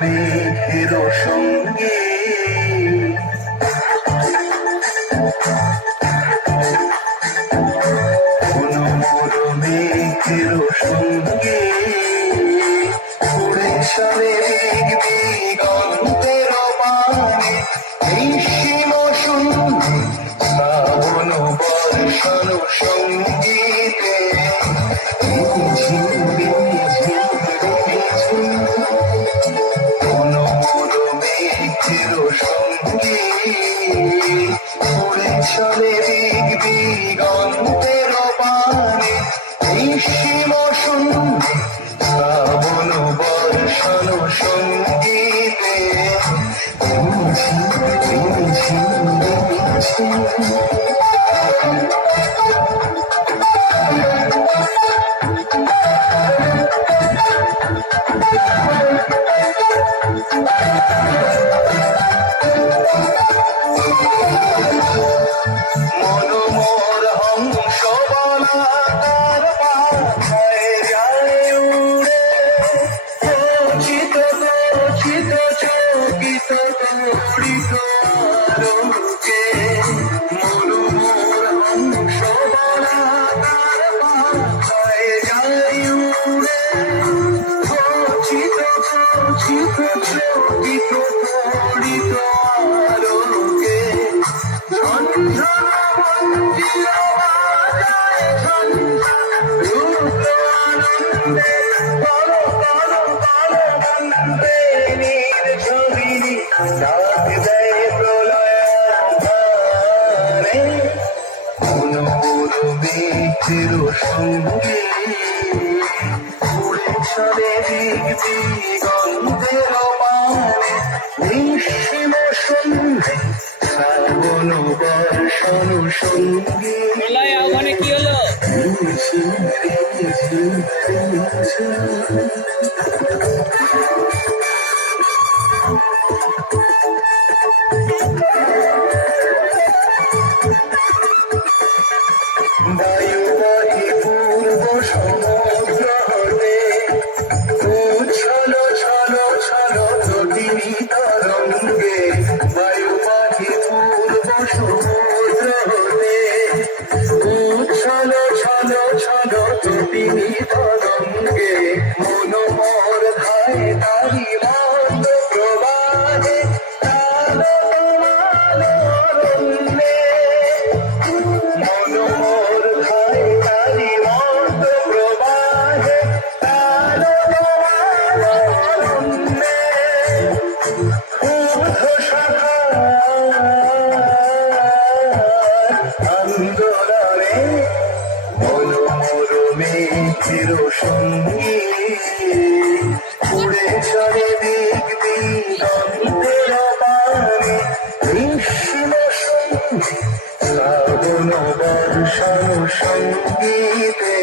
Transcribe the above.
মেঘের সঙ্গে মেঘের সঙ্গে উড়ে চলে দিগন্তের পানে এই সীমশূন্য শ্রাবণ বর্ষণ সঙ্গীতে চলে দিগন্তের পানে এই সীমশূন্য শ্রাবণ বর্ষণ সঙ্গীতে মনোমোর হংস বলাকার পাখায় যায় উড়ে খচিত চকিত তড়িত আলোকে মনোমোর হংস বলাকার পাখায় যায় উড়ে খচিত চকিত তড়িত আলোকে সঙ্গে উড়ে চলে দিগন্তের পানে নিঃসীম সন্ধে শ্রাবণ বর্ষণ সঙ্গে ওখানে কি হলো? বায়ুবাহী পূর্ব সমুদ্র হতে উচ্ছল ছল ছল তটিনী তরঙ্গে বায়ুবাহী পূর্ব সমুদ্র হতে উচ্ছল ছল ছল তটিনী তরঙ্গে মনোমর ধায় তারি মত প্রবাহে মনোমর ধায় তারি মত প্রবাহে আন্দোলনে মনোমর মেঘের সঙ্গে উড়ে চলে দিগন্তের পানে নিঃসীম সঙ্গে শ্রাবণ বর্ষণ সঙ্গীতে